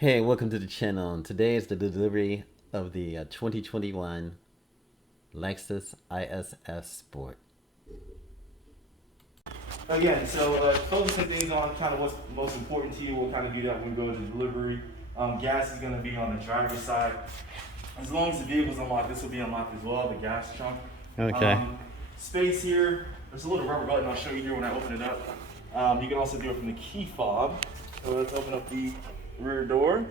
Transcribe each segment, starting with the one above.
Hey, welcome to the channel. Today is the delivery of the 2021 Lexus IS F Sport. Again, so focusing things on kind of what's most important to you. We'll kind of do that when we go to the delivery. Gas is going to be on the driver's side. As long as the vehicle's unlocked, this will be unlocked as well, the gas trunk. Okay. Space here, there's a little rubber button I'll show you here when I open it up. You can also do it from the key fob. So let's open up the rear door.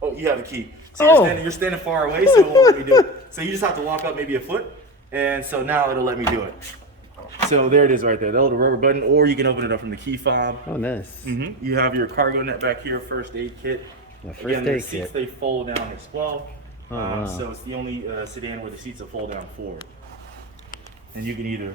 Oh, you have the key. So you're standing far away, so it won't let me do it. So you just have to walk up maybe a foot, and so now it'll let me do it. So there it is right there, the little rubber button, or you can open it up from the key fob. Oh, nice. You have your cargo net back here, first aid kit. First aid seats, kit. they fold down as well. Wow. So it's the only sedan where the seats will fold down forward. And you can either,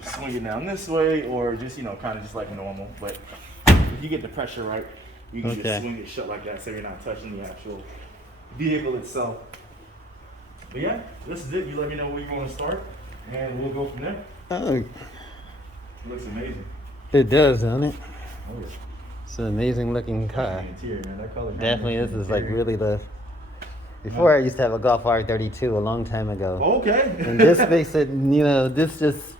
just swing it down this way, or just, kind of just like normal. But if you get the pressure right, you can just swing it shut like that, so you're not touching the actual vehicle itself. But yeah, this is it. You let me know where you want to start, and we'll go from there. Oh, It looks amazing. it does, doesn't it? Oh, yeah. It's an amazing looking car. The interior, man. That color Definitely, this is like really the. Before I used to have a Golf R32 a long time ago. Okay. And this makes it, this just.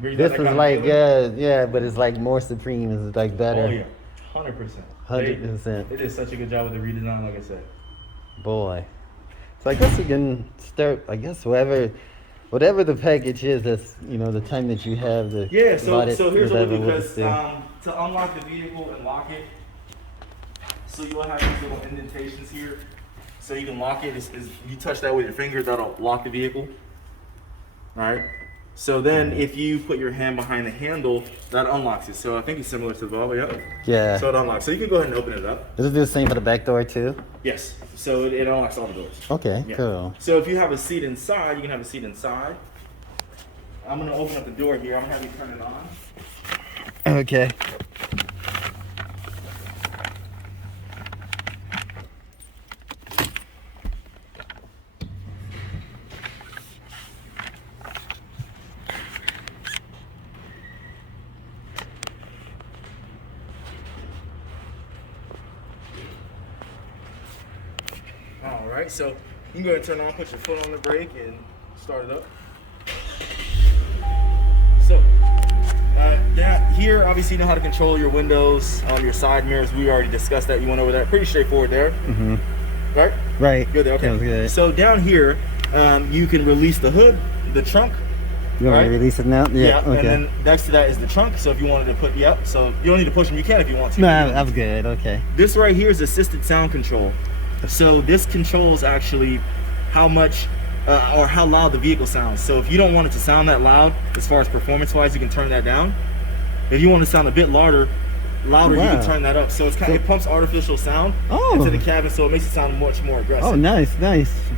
This is like, yeah, but it's like more supreme. It's like better. Oh yeah, 100%. 100%. They did such a good job with the redesign, like I said. Boy. So I guess we can start, whatever the package is, that's, the time that you have to. Yeah, so here's what whatever we'll do, we'll because do. to unlock the vehicle and lock it, so you'll have these little indentations here. So you can lock it, you touch that with your finger, that'll lock the vehicle. Alright. So then if you put your hand behind the handle, that unlocks it. So I think it's similar to the Volvo, yeah? Yeah. So it unlocks. So you can go ahead and open it up. Does it do the same for the back door too? Yes. So it unlocks all the doors. Okay, Yeah. cool. So if you have a seat inside, you can have a seat inside. I'm gonna open up the door here. I'm gonna have you turn it on. Okay. All right, so you can go ahead and turn it on, put your foot on the brake, and start it up. So, down here, obviously, you know how to control your windows, your side mirrors. We already discussed that. You went over that. Pretty straightforward there. Right? Right. Good there. Okay. Sounds good. So down here, you can release the hood, the trunk. You want me to release it now? Yeah. Okay. And then next to that is the trunk. So if you wanted to put, so you don't need to push them. You can if you want to. No, I'm good. Okay. This right here is assisted sound control. So this controls actually how much or how loud the vehicle sounds. So if you don't want it to sound that loud, as far as performance-wise, you can turn that down. If you want to sound a bit louder, you can turn that up. So it's it pumps artificial sound into the cabin, so it makes it sound much more aggressive. Oh, nice.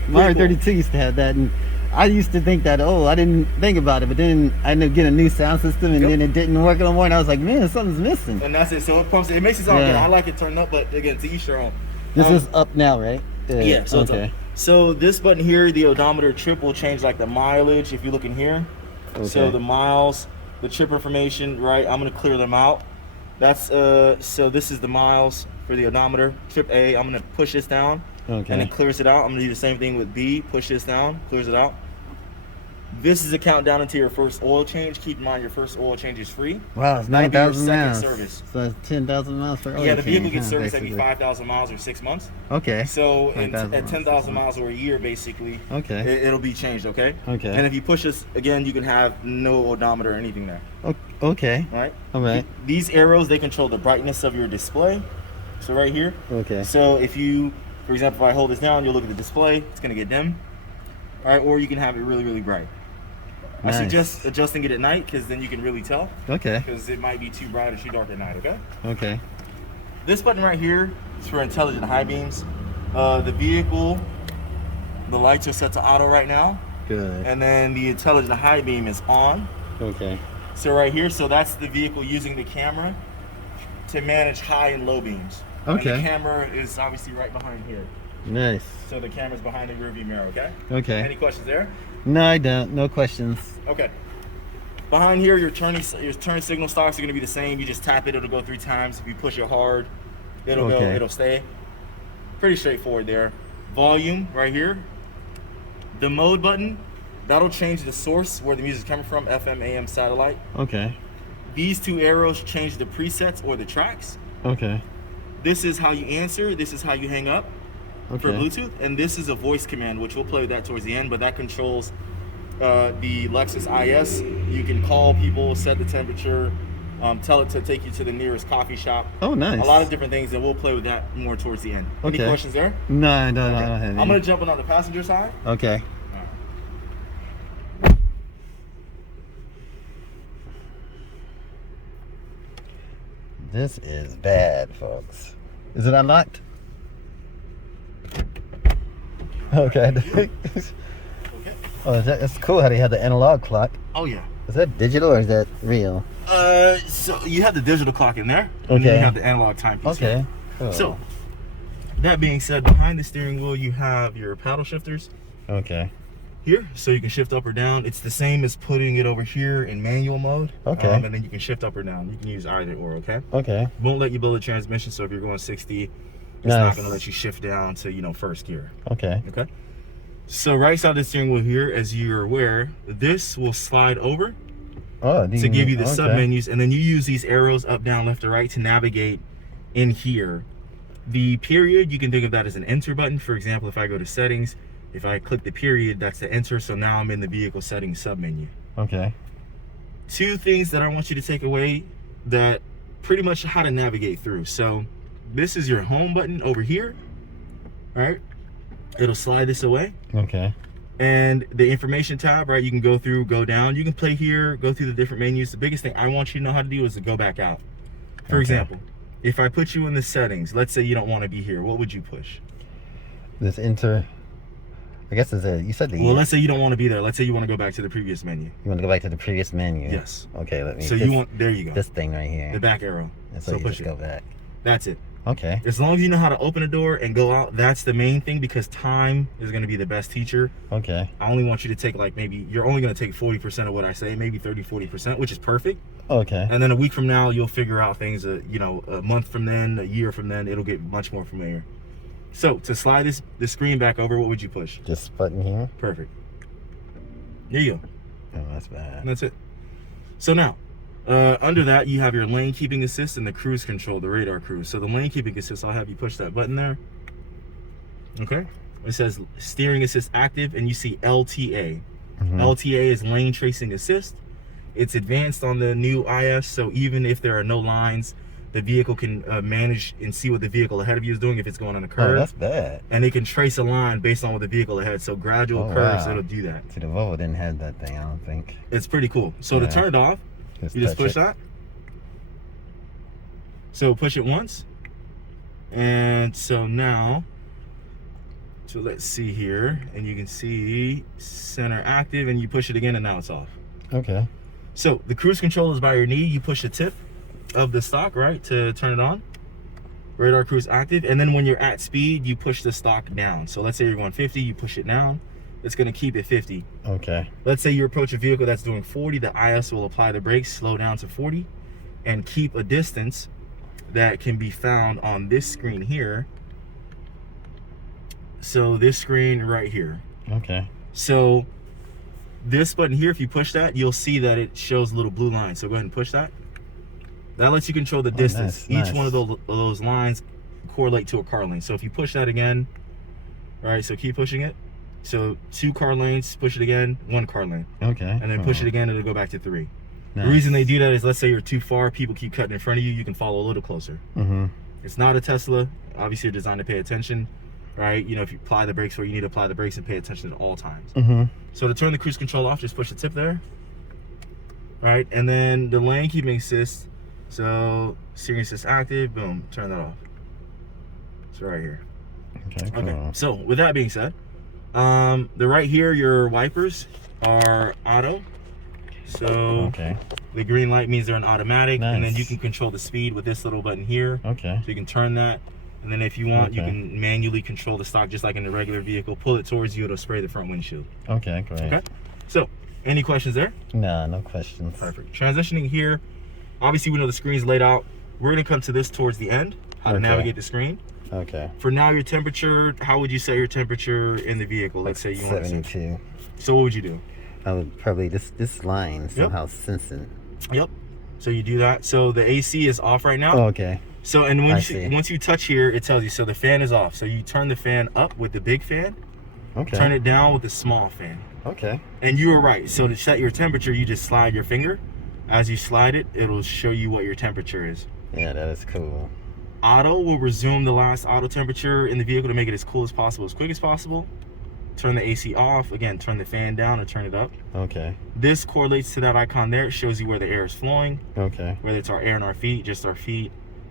My R32 used to have that, and I used to think that, I didn't think about it, but then I ended up getting a new sound system, and then it didn't work no more, and I was like, man, something's missing. And that's it. So it pumps. It makes it sound good. I like it turned up, but again, to each their own. This is up now, right? Yeah. So it's up. So this button here, the odometer trip, will change like the mileage. If you look in here, so the miles, the trip information, right? I'm gonna clear them out. That's so this is the miles for the odometer. Trip A, I'm gonna push this down, and it clears it out. I'm gonna do the same thing with B. Push this down, clears it out. This is a countdown into your first oil change. Keep in mind your first oil change is free. Wow, it's 9,000 miles. Service. So that's 10,000 miles for oil Yeah, the vehicle change, gets serviced every basically. 5,000 miles or 6 months. Okay. So at 5,000 10,000 miles or a year, basically, it'll be changed, okay? Okay. And if you push this, again, you can have no odometer or anything there. Okay. All right? All right. These arrows, they control the brightness of your display. So right here. Okay. So if you, for example, if I hold this down, you'll look at the display, it's gonna get dim. All right, or you can have it really, really bright. Nice. I suggest adjusting it at night, because then you can really tell. Okay. Because it might be too bright or too dark at night, okay? Okay. This button right here is for intelligent high beams. The vehicle, the lights are set to auto right now. Good. And then the intelligent high beam is on. Okay. So right here, so that's the vehicle using the camera to manage high and low beams. Okay. And the camera is obviously right behind here. Nice. So the camera's behind the rearview mirror, okay? Okay. Any questions there? No, I don't. No questions. Okay. Behind here, your turn signal stocks are going to be the same. You just tap it, it'll go 3 times. If you push it hard, it'll go, it'll stay. pretty straightforward there. Volume right here. The mode button, that'll change the source where the music's coming from, FM, AM, satellite. Okay. These two arrows change the presets or the tracks. Okay. This is how you answer. This is how you hang up for Bluetooth. And this is a voice command, which we'll play with that towards the end, but that controls the Lexus IS. You can call people, set the temperature, tell it to take you to the nearest coffee shop. Oh, nice. A lot of different things, and we'll play with that more towards the end. Okay. Any questions there? No, I don't Okay. have any. I'm going to jump in on the passenger side. Okay. This is bad, folks. Is it unlocked? Okay. Oh, that's cool how they have the analog clock. Oh, yeah. Is that digital or is that real? So you have the digital clock in there, and Okay. then you have the analog timepiece. Okay. Here. Cool. So, that being said, behind the steering wheel, you have your paddle shifters Okay. here, so you can shift up or down. It's the same as putting it over here in manual mode. Okay. And then you can shift up or down. You can use either or, okay? Okay. Won't let you build a transmission, so if you're going 60, it's not going to let you shift down to, first gear. Okay. Okay? So right side of the steering wheel here, as you're aware, this will slide over to give you the sub-menus, and then you use these arrows up, down, left, or right to navigate in here. The period, you can think of that as an enter button. For example, if I go to settings, if I click the period, that's the enter, so now I'm in the vehicle settings sub-menu. Okay. Two things that I want you to take away that pretty much how to navigate through. So this is your home button over here, right? It'll slide this away. Okay. And the information tab, right? You can go through, go down. You can play here, go through the different menus. The biggest thing I want you to know how to do is to go back out. For example, if I put you in the settings, let's say you don't want to be here, what would you push? This enter. I guess it's a. You said the. Well, let's say you don't want to be there. Let's say you want to go back to the previous menu. You want to go back to the previous menu. Yes. Okay. Let me. So you want. There you go. This thing right here. The back arrow. And so So you push just it. go back. That's it. Okay. As long as you know how to open a door and go out, that's the main thing, because time is going to be the best teacher. Okay. I only want you to take you're only going to take 40% of what I say, maybe 30-40%, which is perfect. Okay. And then a week from now, you'll figure out things, a month from then, a year from then, it'll get much more familiar. So to slide the screen back over, what would you push? This button here. Perfect. There you go. Oh, that's bad. And that's it. So now, under that, you have your lane keeping assist and the cruise control, the radar cruise. So the lane keeping assist, I'll have you push that button there. Okay. It says steering assist active, and you see LTA. LTA is lane tracing assist. It's advanced on the new IS, so even if there are no lines, the vehicle can manage and see what the vehicle ahead of you is doing if it's going on a curve. Oh, that's bad. And it can trace a line based on what the vehicle ahead. So gradual curves, it'll do that. See, the Volvo didn't have that thing, I don't think. It's pretty cool. So to turn it off, you just push that. So push it once. And so now, so let's see here, and you can see center active, and you push it again, and now it's off. Okay. So the cruise control is by your knee. You push the tip of the stock, right, to turn it on. Radar cruise active, and then when you're at speed, you push the stock down. So let's say you're going 50, you push it down. It's going to keep it 50. Okay. Let's say you approach a vehicle that's doing 40, the IS will apply the brakes, slow down to 40, and keep a distance that can be found on this screen here. So this screen right here. Okay. So this button here, if you push that, you'll see that it shows a little blue line. So go ahead and push that. That lets you control the distance. Nice. Each one of those lines correlate to a car lane. So if you push that again, all right, so keep pushing it. So 2 car lanes, push it again, 1 car lane. Okay. And then push it again, it'll go back to 3. Nice. The reason they do that is, let's say you're too far, people keep cutting in front of you, you can follow a little closer. It's not a Tesla. Obviously, you're designed to pay attention, right? If you apply the brakes where you need to apply the brakes and pay attention at all times. So to turn the cruise control off, just push the tip there. All right, and then the lane keeping assist. So steering assist active, boom, turn that off. It's right here. Okay, cool. Okay, so with that being said, the right here, your wipers are auto. So the green light means they're an automatic, and then you can control the speed with this little button here. Okay. So you can turn that, and then if you want, you can manually control the stock just like in the regular vehicle. Pull it towards you, it'll spray the front windshield. Okay, great. Okay. So, any questions there? No, no questions. Perfect. Transitioning here, obviously we know the screen's laid out. We're gonna come to this towards the end, how to navigate the screen. Okay. For now, your temperature, how would you set your temperature in the vehicle? Let's say you want to 72. So what would you do? I would probably this line somehow sensing. Yep. So you do that. So the AC is off right now. Oh, okay. So and once you touch here, it tells you. So the fan is off. So you turn the fan up with the big fan. Okay. Turn it down with the small fan. Okay. And you were right. So to set your temperature, you just slide your finger. As you slide it, it'll show you what your temperature is. Yeah, that is cool. Auto will resume the last auto temperature in the vehicle to make it as cool as possible, as quick as possible. Turn the AC off. Again, turn the fan down and turn it up. Okay. This correlates to that icon there. It shows you where the air is flowing. Okay. Whether it's our air in our feet, just our feet,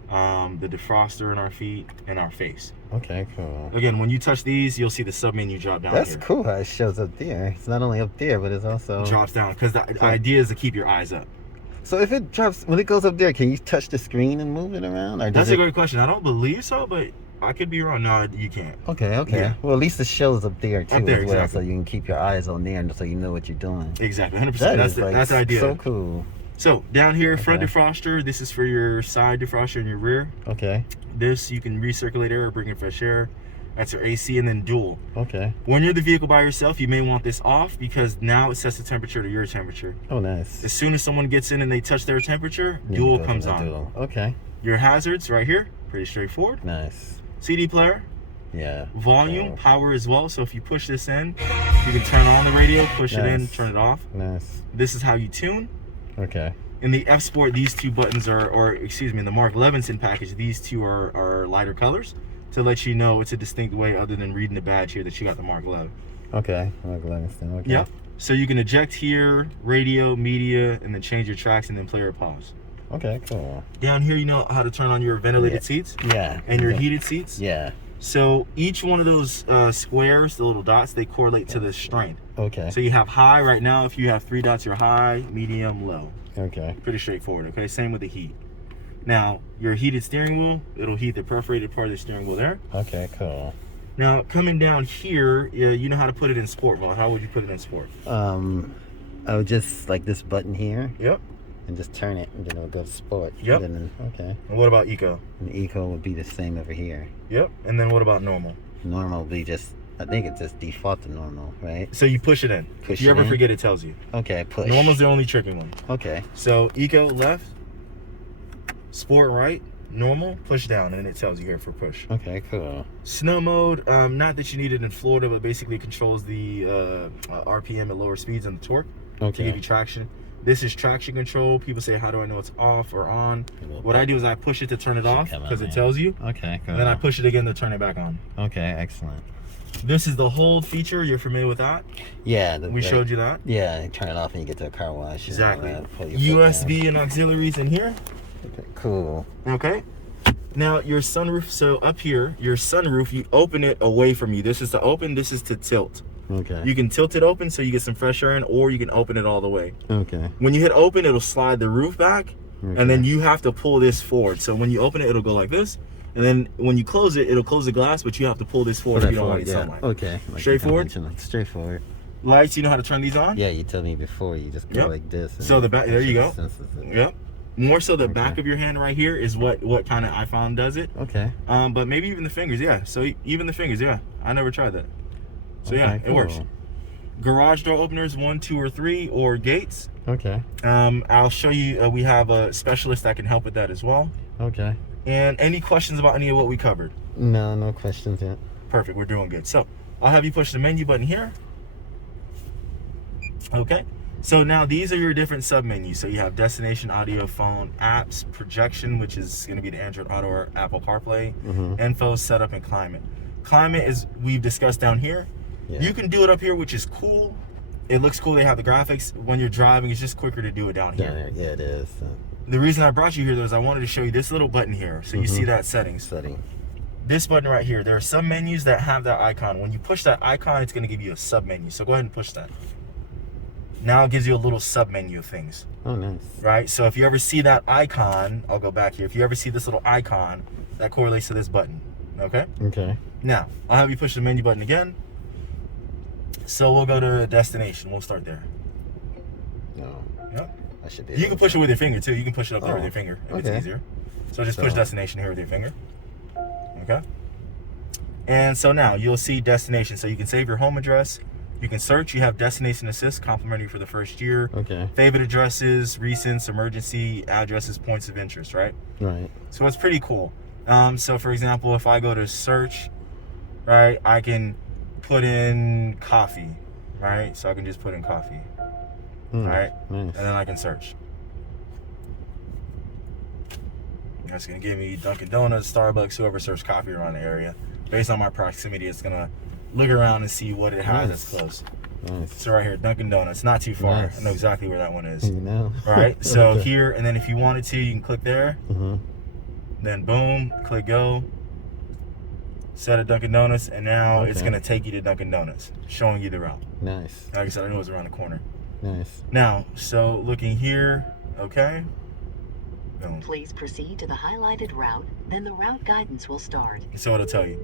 the defroster in our feet, and our face. Okay, cool. Again, when you touch these, you'll see the sub menu drop down. That's here. cool how it shows up there. It's not only up there, but it's also drops down because the idea is to keep your eyes up. So if it drops, when it goes up there, can you touch the screen and move it around? Or That's a great question. I don't believe so, but I could be wrong. No, you can't. Okay, okay. Yeah. Well, at least it shows up there too, Up there, as well, exactly. so you can keep your eyes on there, and so you know what you're doing. Exactly, 100%. That's the idea. So cool. So down here, front defroster. This is for your side defroster and your rear. Okay. This you can recirculate air or bring in fresh air. That's your AC, and then dual. Okay. When you're the vehicle by yourself, you may want this off because now it sets the temperature to your temperature. Oh, nice. As soon as someone gets in and they touch their temperature, dual comes on. Dual. Okay. Your hazards right here, pretty straightforward. Nice. CD player. Yeah. Volume, power as well. So if you push this in, you can turn on the radio, push it in, turn it off. Nice. This is how you tune. Okay. In the F Sport, these two buttons are, or excuse me, in the Mark Levinson package, these two are lighter colors to let you know it's a distinct way other than reading the badge here that you got the Mark 11. Okay. Mark Levinson. Okay. Yep. So you can eject here, radio, media, and then change your tracks and then play or pause. Okay, cool. Down here, you know how to turn on your ventilated seats? Yeah. And your heated seats? Yeah. So each one of those squares, the little dots, they correlate to the strength. Okay. So you have high right now. If you have 3 dots, you're high, medium, low. Okay. Pretty straightforward, okay? Same with the heat. Now, your heated steering wheel, it'll heat the perforated part of the steering wheel there. Okay, cool. Now, coming down here, you know how to put it in sport mode. How would you put it in sport? I would just like this button here. Yep. And just turn it, and then it'll go to sport. Yep. And then, okay. And what about eco? And eco would be the same over here. Yep. And then what about normal? Normal would be just, I think it's just default to normal, right? So you push it in. Push if you it ever in? forget, it tells you. Okay, push. Normal's the only tricky one. Okay. So eco left, sport right, normal, push down, and then it tells you here for push. Okay, cool. Snow mode, not that you need it in Florida, but basically controls the RPM at lower speeds and the torque to give you traction. This is traction control. People say, how do I know it's off or on? What I do is I push it to turn it off because it tells you. Okay, cool. And then I push it again to turn it back on. Okay, excellent. This is the hold feature. You're familiar with that? Yeah. We showed you that? Yeah, turn it off and you get to a car wash. Exactly. USB and auxiliaries in here. Okay, cool. Okay. Now your sunroof, so up here, your sunroof, you open it away from you. This is to open, this is to tilt. Okay. You can tilt it open so you get some fresh air in, or you can open it all the way. Okay. When you hit open, it'll slide the roof back, and then you have to pull this forward. So when you open it, it'll go like this, and then when you close it, it'll close the glass, but you have to pull this forward if you don't want sunlight. Okay. Like Straightforward? Straightforward. Lights, you know how to turn these on? Yeah, you told me before. You just go like this. So the back, there you go. Yep. Yep. More so the back of your hand right here is what kind of iPhone does it. Okay. But maybe even the fingers, yeah. So even the fingers, yeah. I never tried that. So yeah, cool. it works. Garage door openers, 1, 2, or 3, or gates. Okay. I'll show you. We have a specialist that can help with that as well. Okay. And any questions about any of what we covered? No questions yet. Perfect. We're doing good. So I'll have you push the menu button here. Okay. So now these are your different sub-menus. So you have destination, audio, phone, apps, projection, which is going to be the Android Auto or Apple CarPlay, info, setup, and climate. Climate is we've discussed down here. Yeah. You can do it up here, which is cool. It looks cool. They have the graphics. When you're driving, it's just quicker to do it down here. Yeah, it is. The reason I brought you here, though, is I wanted to show you this little button here. So you see that settings. This button right here. There are some menus that have that icon. When you push that icon, it's going to give you a sub-menu. So go ahead and push that. Now it gives you a little sub-menu of things. Oh, nice. Right? So if you ever see that icon, I'll go back here. If you ever see this little icon, that correlates to this button. Okay? Okay. Now, I'll have you push the menu button again. So we'll go to destination. We'll start there. No. Yep. I should be. You can push it with your finger too. You can push it up there with your finger if it's easier. So just push destination here with your finger. Okay. And so now you'll see destination. So you can save your home address. You can search. You have destination assist, complimentary for the first year. Okay. Favorite addresses, recents, emergency addresses, points of interest, right? Right. So it's pretty cool. So for example, if I go to search, right, I can put in coffee, right? So I can just put in coffee, right? Nice. And then I can search. That's gonna give me Dunkin' Donuts, Starbucks, whoever serves coffee around the area. Based on my proximity, it's gonna look around and see what it has that's close. Nice. So right here, Dunkin' Donuts, not too far. Nice. I know exactly where that one is. You know. All right. So Okay. here, and then if you wanted to, you can click there. Then boom, click go. Set a Dunkin' Donuts, and now it's gonna take you to Dunkin' Donuts, showing you the route. Nice. Like I said, I know it's around the corner. Nice. Now, so looking here, okay. Boom. Please proceed to the highlighted route, then the route guidance will start. So it'll tell you.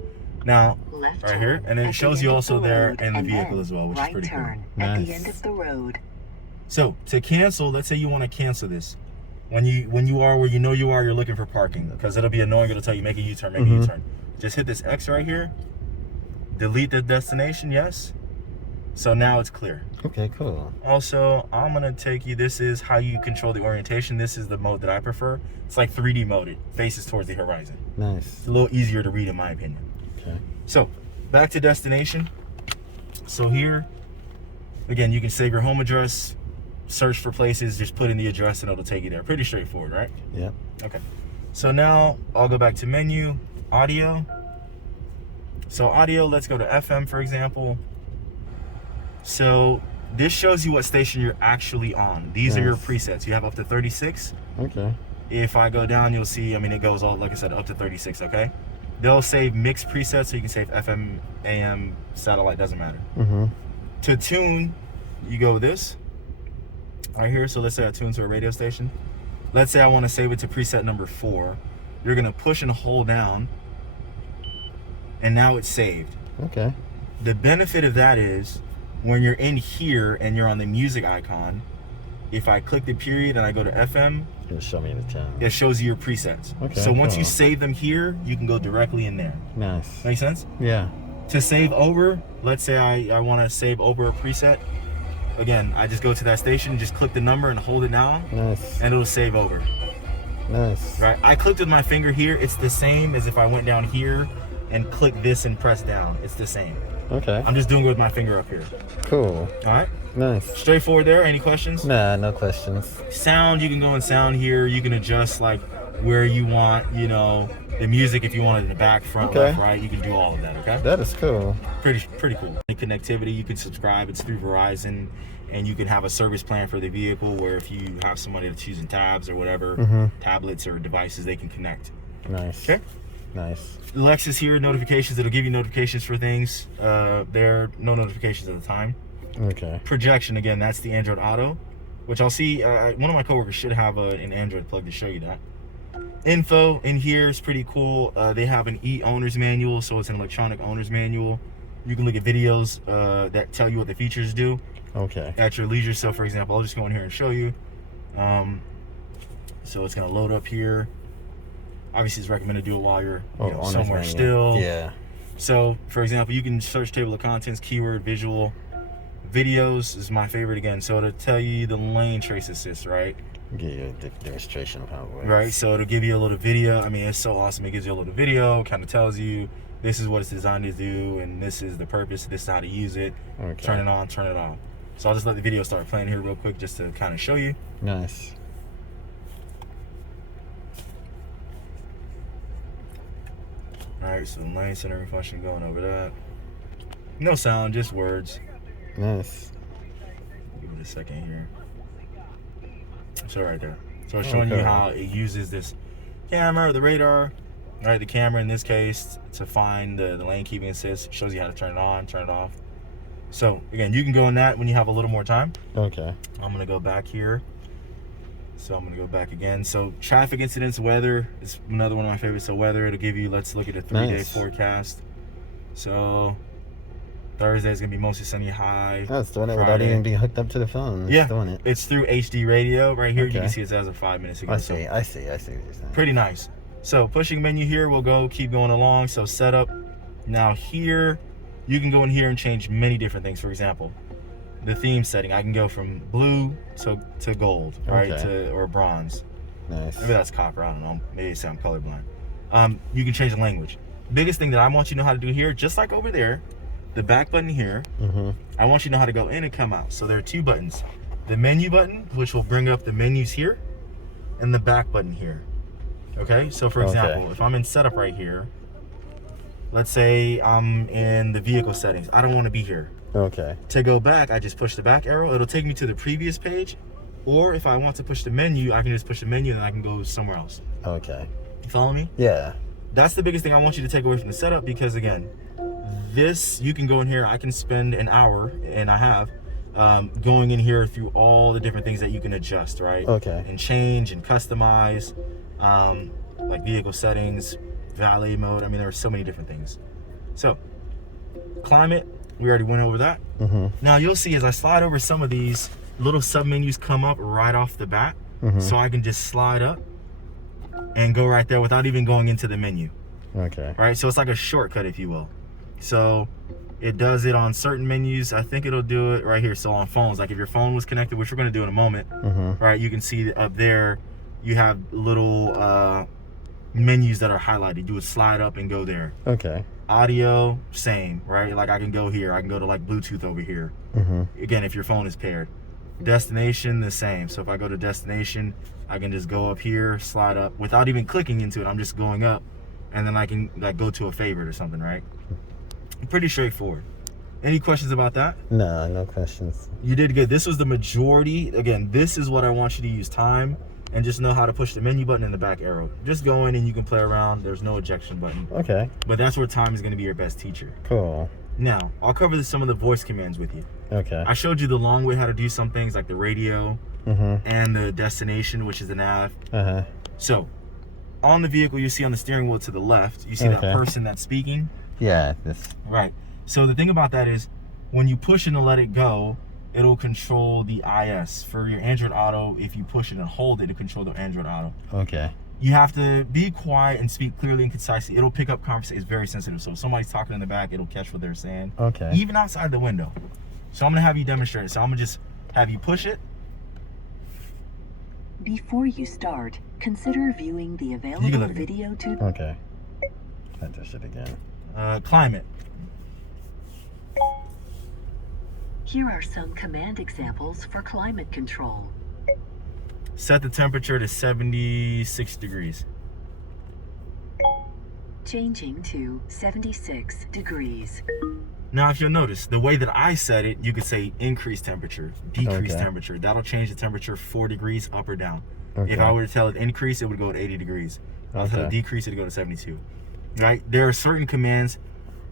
Now, Left right turn here, and then at it the shows end you of also the there road, in the and vehicle then as well, which is right pretty cool. turn at the Nice. end of the road. So to cancel, let's say you want to cancel this. When you are where you know you are, you're looking for parking, because it'll be annoying. It'll tell you make a U-turn, make a U-turn. Just hit this X right here. Delete the destination, yes. So now it's clear. Okay, cool. Also, I'm gonna take you, this is how you control the orientation. This is the mode that I prefer. It's like 3D mode. It faces towards the horizon. Nice. It's a little easier to read in my opinion. Okay. So back to destination. So here, again, you can save your home address, search for places, just put in the address and it'll take you there. Pretty straightforward, right? Yep. Okay. So now I'll go back to menu, audio. So audio, let's go to FM, for example. So this shows you what station you're actually on. These are your presets. You have up to 36. Okay. If I go down, you'll see, I mean, it goes all, like I said, up to 36, okay? They'll save mixed presets, so you can save FM, AM, satellite, doesn't matter. To tune, you go with this right here. So let's say I tune to a radio station. Let's say I want to save it to preset number 4. You're gonna push and hold down, and now it's saved. Okay. The benefit of that is when you're in here and you're on the music icon, if I click the period and I go to FM, It'll show me the channel. it shows you your presets. Okay, So once you cool. save them here, you can go directly in there. Nice. Make sense? Yeah. To save over, let's say I want to save over a preset. Again, I just go to that station, just click the number and hold it down, Nice. and it'll save over. Nice. Right? I clicked with my finger here. It's the same as if I went down here and click this and press down. It's the same. Okay. I'm just doing it with my finger up here. Cool. All right? Nice. Straightforward there. Any questions? Nah, no questions. Sound, you can go in sound here. You can adjust like where you want, you know, the music. If you want it in the back, front, Okay. left, right, you can do all of that, okay? That is cool. Pretty cool. And connectivity, you can subscribe. It's through Verizon, and you can have a service plan for the vehicle where if you have somebody that's using tabs or whatever, tablets or devices, they can connect. Nice. Okay? Nice. Lexus here, notifications. It'll give you notifications for things. There are no notifications at the time. Okay. Projection, again, that's the Android Auto, which I'll see. One of my coworkers should have an Android plug to show you that. Info in here is pretty cool. They have an e-owner's manual, so it's an electronic owner's manual. You can look at videos that tell you what the features do Okay. at your leisure. So, for example, I'll just go in here and show you. So it's gonna load up here. Obviously, it's recommended to do it while you're on somewhere this still. menu. Yeah. So, for example, you can search table of contents, keyword, visual. Videos is my favorite again. So it'll tell you the lane trace assist, right? Give you a demonstration of how it works. Right. So it'll give you a little video. I mean, it's so awesome. It gives you a little video, kind of tells you this is what it's designed to do, and this is the purpose. This is how to use it. Okay. Turn it on, turn it off. So I'll just let the video start playing here real quick, just to kind of show you. Nice. All right. So the lane centering function, going over that. No sound, just words. Nice. Give it a second here. So right there. So it's showing you how it uses this camera, the radar, right? The camera in this case to find the lane keeping assist. It shows you how to turn it on, turn it off. So again, you can go in that when you have a little more time. Okay. I'm gonna go back here. So I'm gonna go back again. So traffic incidents, weather is another one of my favorites. So weather, it'll give you, let's look at the 3-day Nice. forecast. So Thursday is gonna be mostly sunny, high. That's doing it without Friday. even being hooked up to the phone. It's Yeah, doing it. it's through HD radio. Right here, you Okay. can see it as of 5 minutes ago. I So see. I see what you're saying. pretty nice. So pushing menu here, we'll keep going along. So setup, Now here, you can go in here and change many different things. For example, the theme setting, I can go from blue to gold, right? Or bronze. Nice. Maybe that's copper, I don't know. Maybe it's I'm colorblind. You can change the language. Biggest thing that I want you to know how to do here, just like over there, the back button here, I want you to know how to go in and come out. So there are two buttons. The menu button, which will bring up the menus here, and the back button here. Okay, so for example, if I'm in setup right here, let's say I'm in the vehicle settings. I don't want to be here. Okay. To go back, I just push the back arrow. It'll take me to the previous page. Or if I want to push the menu, I can just push the menu and I can go somewhere else. Okay. You follow me? Yeah. That's the biggest thing I want you to take away from the setup, because again, this, you can go in here, I can spend an hour, and I have, going in here through all the different things that you can adjust, right? Okay. And change and customize, like vehicle settings, valet mode. I mean, there are so many different things. So, climate, we already went over that. Now you'll see as I slide over some of these, little sub menus come up right off the bat. So I can just slide up and go right there without even going into the menu. Okay. Right, so it's like a shortcut, if you will. So it does it on certain menus. I think it'll do it right here. So on phones, like if your phone was connected, which we're going to do in a moment, right, you can see up there you have little menus that are highlighted. You would slide up and go there. Okay. Audio, same, right? Like I can go here, I can go to like Bluetooth over here. Again, if your phone is paired. Destination, the same. So if I go to destination, I can just go up here, slide up without even clicking into it. I'm just going up, and then I can like go to a favorite or something, right? Pretty straightforward. Any questions about that? No, no questions. You did good. This was the majority. Again, this is what I want you to use time, and just know how to push the menu button and the back arrow. Just go in and you can play around. There's no ejection button. Okay. But that's where time is going to be your best teacher. Cool. Now, I'll cover some of the voice commands with you. Okay. I showed you the long way how to do some things like the radio and the destination, which is the nav. So, on the vehicle, you see on the steering wheel to the left, you see that person that's speaking. Yeah. This. Right. So the thing about that is, when you push it and let it go, it'll control the IS. For your Android Auto, if you push it and hold it, it'll control the Android Auto. Okay. You have to be quiet and speak clearly and concisely. It'll pick up conversation. It's very sensitive. So if somebody's talking in the back, it'll catch what they're saying. Okay. Even outside the window. So I'm going to have you demonstrate it. So I'm going to just have you push it. Before you start, consider viewing the available video to... Okay. Enter it again. Climate. Here are some command examples for climate control. Set the temperature to 76 degrees. Changing to 76 degrees. Now, if you'll notice, the way that I set it, you could say increase temperature, decrease temperature. That'll change the temperature 4 degrees up or down. If I were to tell it increase, it would go to 80 degrees. If I tell it decrease, it would go to 72. Right? There are certain commands,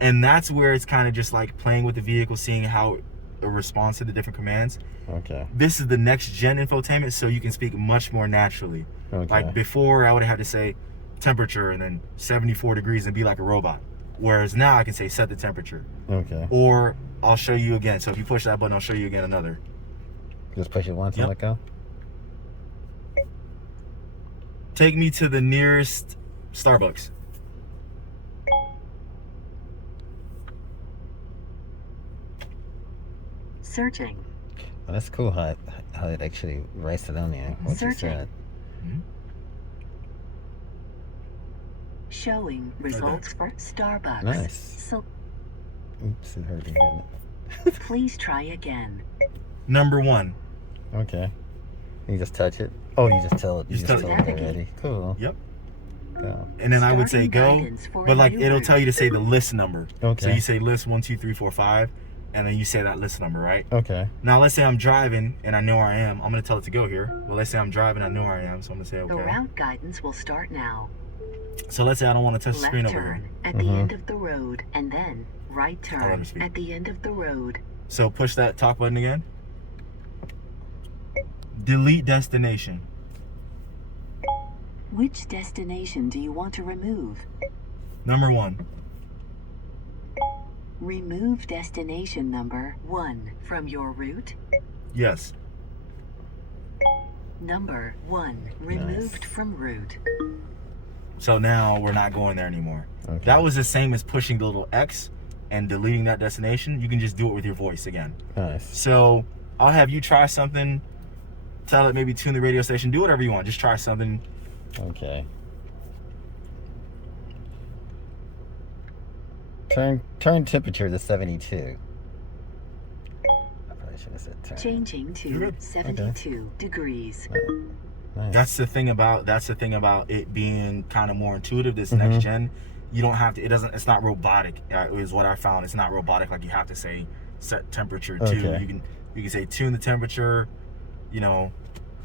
and that's where it's kind of just like playing with the vehicle, seeing how it responds to the different commands. Okay. This is the next gen infotainment, so you can speak much more naturally. Okay. Like before, I would have had to say temperature and then 74 degrees and be like a robot. Whereas now I can say set the temperature. Okay. Or I'll show you again. So if you push that button, I'll show you again another. Just push it once and let go? Take me to the nearest Starbucks. Searching. Well, that's cool how it actually writes it on there. What you said. Showing results for Starbucks. Nice. So Oops, it hurt me, didn't it? please try again. Number 1. Okay. You just touch it? Oh, you just tell it. You Just just tell told it. it already. Cool. Yep. Go. And then I would say go, Starting guidance for but a like new it'll route. tell you to say the list number. Okay. So you say list 1, 2, 3, 4, 5, and then you say that list number, right? Okay. Now let's say I'm driving and I know where I am. I'm gonna tell it to go here. Well, let's say I'm driving, I know where I am, so I'm gonna say The okay. route guidance will start now. So let's say I don't want to touch the Left screen over turn here. at the end of the road, and then right turn speak. at the end of the road. So push that talk button again. Delete destination. Which destination do you want to remove? Number 1. Remove destination number 1 from your route. Yes. Number 1 removed from route. So now we're not going there anymore. Okay. That was the same as pushing the little X and deleting that destination. You can just do it with your voice again. Nice. So I'll have you try something, tell it maybe tune the radio station, do whatever you want. Just try something. Okay. Turn temperature to 72. I probably should have said turn. Changing to 72 degrees. Nice. That's the thing about it being kind of more intuitive. This next gen, you don't have to. It's not robotic. Is what I found. It's not robotic. Like you have to say set temperature to. Okay. You can say tune the temperature, you know,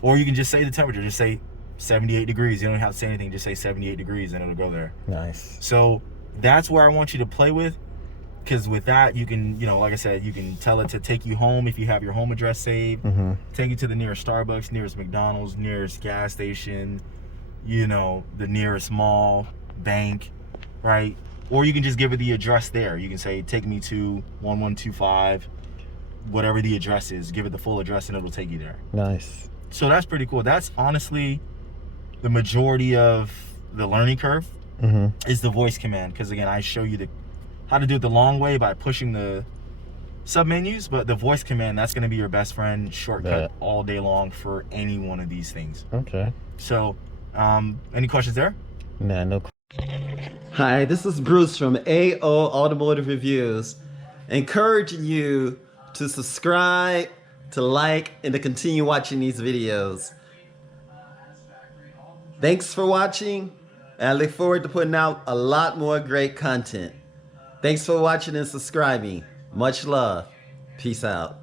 or you can just say the temperature. Just say 78 degrees. You don't have to say anything. Just say 78 degrees, and it'll go there. Nice. So that's where I want you to play with, because with that you can, you know, like I said, you can tell it to take you home if you have your home address saved. Take you to the nearest Starbucks, nearest McDonald's, nearest gas station, you know, the nearest mall, bank, right? Or you can just give it the address there. You can say take me to 1125, whatever the address is. Give it the full address and it'll take you there. Nice. So that's pretty cool. That's honestly the majority of the learning curve. Is the voice command, because again I show you how to do it the long way by pushing the sub menus, but the voice command, that's going to be your best friend shortcut all day long for any one of these things. Okay. So any questions there? Nah, no. Hi, this is Bruce from AO Automotive Reviews, encouraging you to subscribe, to like, and to continue watching these videos. Thanks for watching. And I look forward to putting out a lot more great content. Thanks for watching and subscribing. Much love. Peace out.